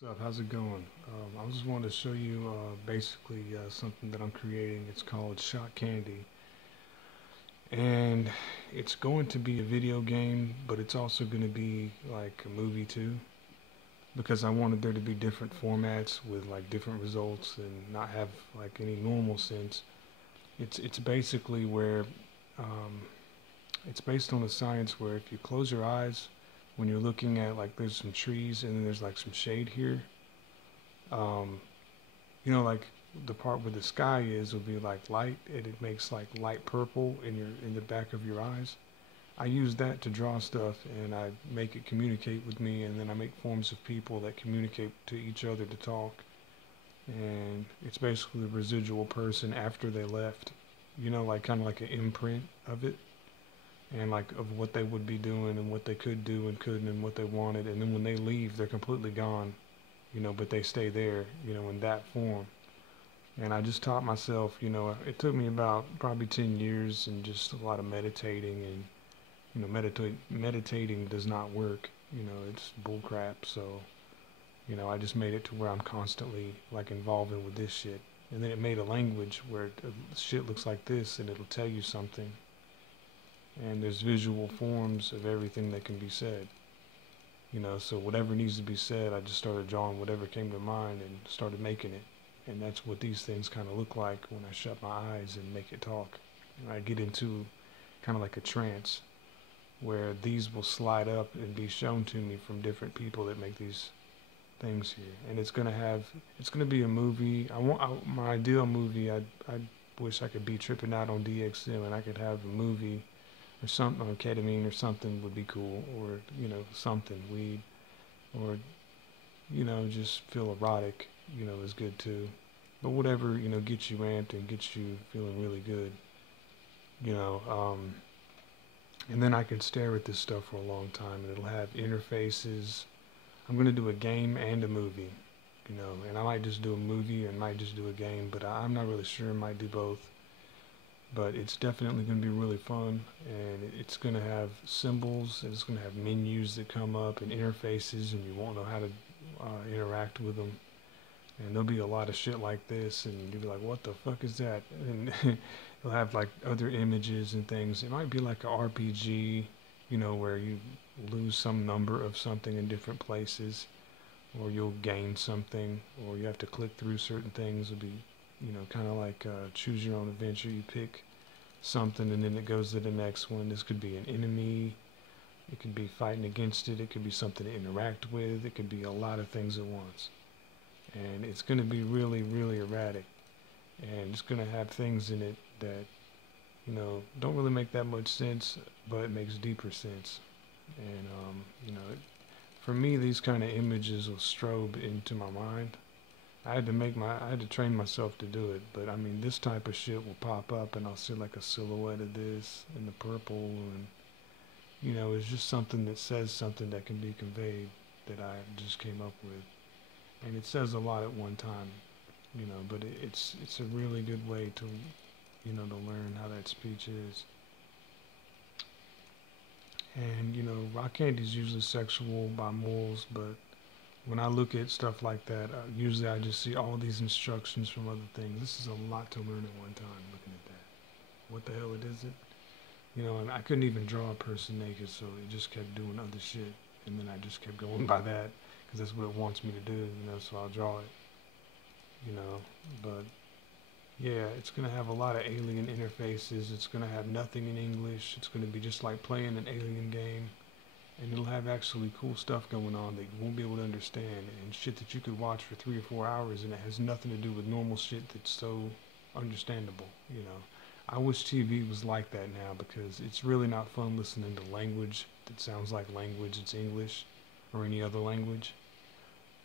What's up? How's it going? I just wanted to show you basically something that I'm creating. It's called Shot Candy, and it's going to be a video game, but it's also going to be like a movie too, because I wanted there to be different formats with like different results and not have like any normal sense. It's basically where um, it's based on the science where if you close your eyes when you're looking at like there's some trees and then there's like some shade here. Um, like the part where the sky is will be like light and it makes like light purple in the back of your eyes. I use that to draw stuff and I make it communicate with me, and then I make forms of people that communicate to each other to talk, and it's basically the residual person after they left, like kind of like an imprint of it, and like of what they would be doing and what they could do and couldn't and what they wanted, and then when they leave they're completely gone, but they stay there, in that form. And I just taught myself, it took me about probably 10 years and just a lot of meditating, and, meditating does not work, it's bullcrap. So, I just made it to where I'm constantly like involving with this shit. And then it made a language where shit looks like this and it'll tell you something. And there's visual forms of everything that can be said. So whatever needs to be said, I just started drawing whatever came to mind and started making it. And that's what these things kind of look like when I shut my eyes and make it talk. And I get into kind of like a trance where these will slide up and be shown to me from different people that make these things here. And it's gonna be a movie. My ideal movie. I wish I could be tripping out on DXM and I could have a movie or something, or ketamine or something would be cool, or something weed, or just feel erotic, is good too. But whatever, gets you amped and gets you feeling really good, you know. And then I can stare at this stuff for a long time, and it'll have interfaces. I'm gonna do a game and a movie, and I might just do a movie and might just do a game, but I'm not really sure. I might do both. But it's definitely going to be really fun, and it's going to have symbols, and it's going to have menus that come up and interfaces, and you won't know how to interact with them. And there'll be a lot of shit like this, and you'll be like, what the fuck is that? And it'll have like other images and things. It might be like an RPG, where you lose some number of something in different places, or you'll gain something, or you have to click through certain things. It'll be, kind of like choose your own adventure. You pick something and then it goes to the next one. This could be an enemy, it could be fighting against it, it could be something to interact with, it could be a lot of things at once. And it's going to be really, really erratic. And it's going to have things in it that, don't really make that much sense, but it makes deeper sense. And, for me, these kind of images will strobe into my mind. I had to train myself to do it, but I mean, this type of shit will pop up and I'll see like a silhouette of this in the purple, and it's just something that says something that can be conveyed that I just came up with. And it says a lot at one time, but it's a really good way to, to learn how that speech is. And, rock candy is usually sexual by morals, but when I look at stuff like that, usually I just see all these instructions from other things. This is a lot to learn at one time looking at that. What the hell it is it? And I couldn't even draw a person naked, so it just kept doing other shit. And then I just kept going by that, because that's what it wants me to do, so I'll draw it, you know. But yeah, it's going to have a lot of alien interfaces. It's going to have nothing in English. It's going to be just like playing an alien game, and it'll have actually cool stuff going on that you won't be able to understand, and shit that you could watch for 3 or 4 hours and it has nothing to do with normal shit that's so understandable. I wish TV was like that now, because it's really not fun listening to language that sounds like language it's English or any other language.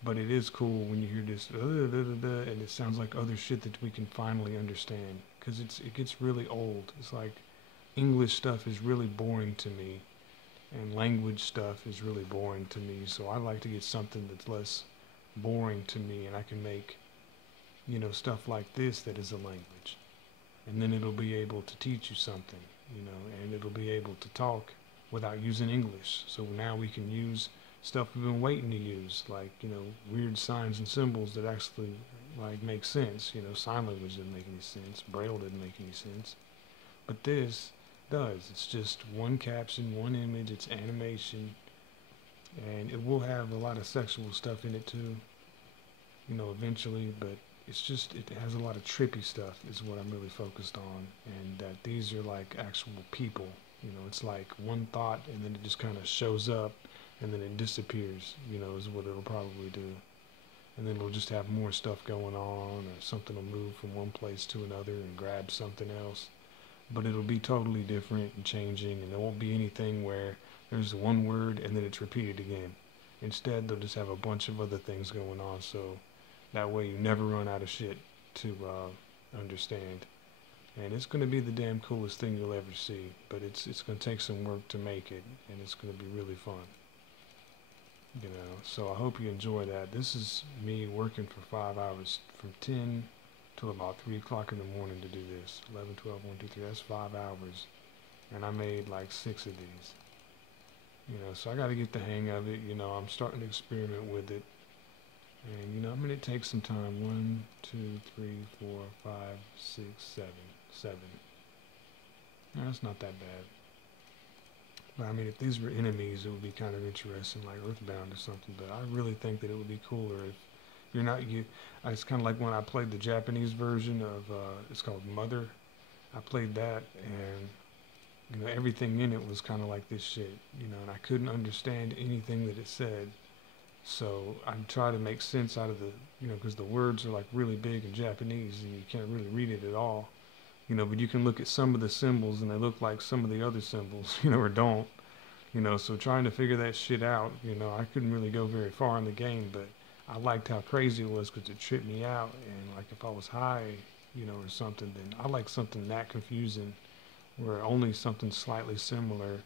But it is cool when you hear this and it sounds like other shit that we can finally understand, because it gets really old. It's like English stuff is really boring to me, and language stuff is really boring to me. So I like to get something that's less boring to me, and I can make, stuff like this that is a language. And then it'll be able to teach you something, and it'll be able to talk without using English. So now we can use stuff we've been waiting to use, like, weird signs and symbols that actually, like, make sense. Sign language didn't make any sense. Braille didn't make any sense. But this does. It's just one caption, one image, it's animation, and it will have a lot of sexual stuff in it too, eventually, but it has a lot of trippy stuff is what I'm really focused on, and that these are like actual people. It's like one thought and then it just kind of shows up and then it disappears, is what it'll probably do. And then we'll just have more stuff going on, or something will move from one place to another and grab something else. But it'll be totally different and changing, and there won't be anything where there's one word and then it's repeated again. Instead, they'll just have a bunch of other things going on, so that way you never run out of shit to understand. And it's going to be the damn coolest thing you'll ever see, but it's going to take some work to make it, and it's going to be really fun. So I hope you enjoy that. This is me working for 5 hours from 10 till about 3 o'clock in the morning to do this. 11, 12, 1, 2, 3, that's 5 hours. And I made like 6 of these. So I got to get the hang of it. I'm starting to experiment with it. And, I'm going to take some time. 1, 2, 3, 4, 5, 6, 7. 7. No, that's not that bad. But I mean, if these were enemies, it would be kind of interesting, like Earthbound or something. But I really think that it would be cooler if you're not you. It's kind of like when I played the Japanese version of it's called Mother. I played that, and everything in it was kind of like this shit, and I couldn't understand anything that it said. So I try to make sense out of because the words are like really big in Japanese, and you can't really read it at all. But you can look at some of the symbols and they look like some of the other symbols, or don't. So trying to figure that shit out, I couldn't really go very far in the game, but I liked how crazy it was because it tripped me out. And like if I was high, or something, then I like something that confusing where only something slightly similar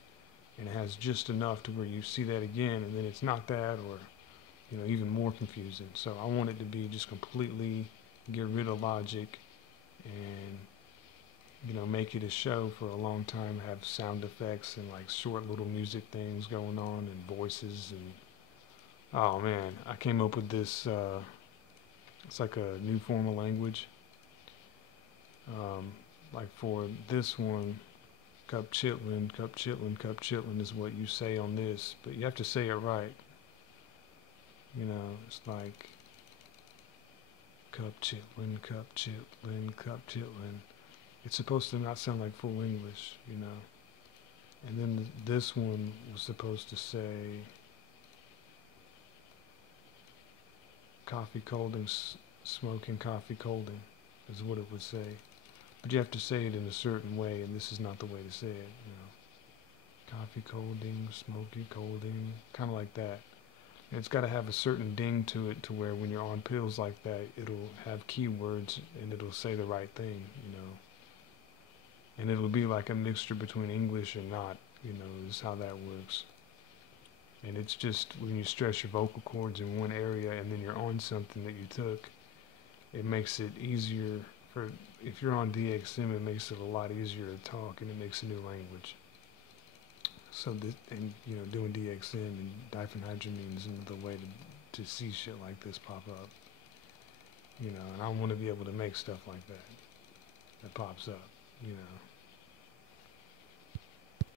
and it has just enough to where you see that again and then it's not that, or, even more confusing. So I want it to be just completely get rid of logic and make it a show for a long time, have sound effects and like short little music things going on and voices. And oh man, I came up with this, it's like a new form of language. Like for this one, cup chitlin, cup chitlin, cup chitlin is what you say on this, but you have to say it right. It's like cup chitlin, cup chitlin, cup chitlin. It's supposed to not sound like full English, And then this one was supposed to say coffee colding, smoking coffee colding is what it would say. But you have to say it in a certain way, and this is not the way to say it, Coffee colding, smoky colding, kind of like that. And it's got to have a certain ding to it to where when you're on pills like that, it'll have keywords and it'll say the right thing, And it'll be like a mixture between English and not, is how that works. And it's just when you stress your vocal cords in one area and then you're on something that you took, it makes it easier for, if you're on DXM, it makes it a lot easier to talk and it makes a new language. So this, and doing DXM and diphenhydramine is another way to see shit like this pop up. And I want to be able to make stuff like that pops up,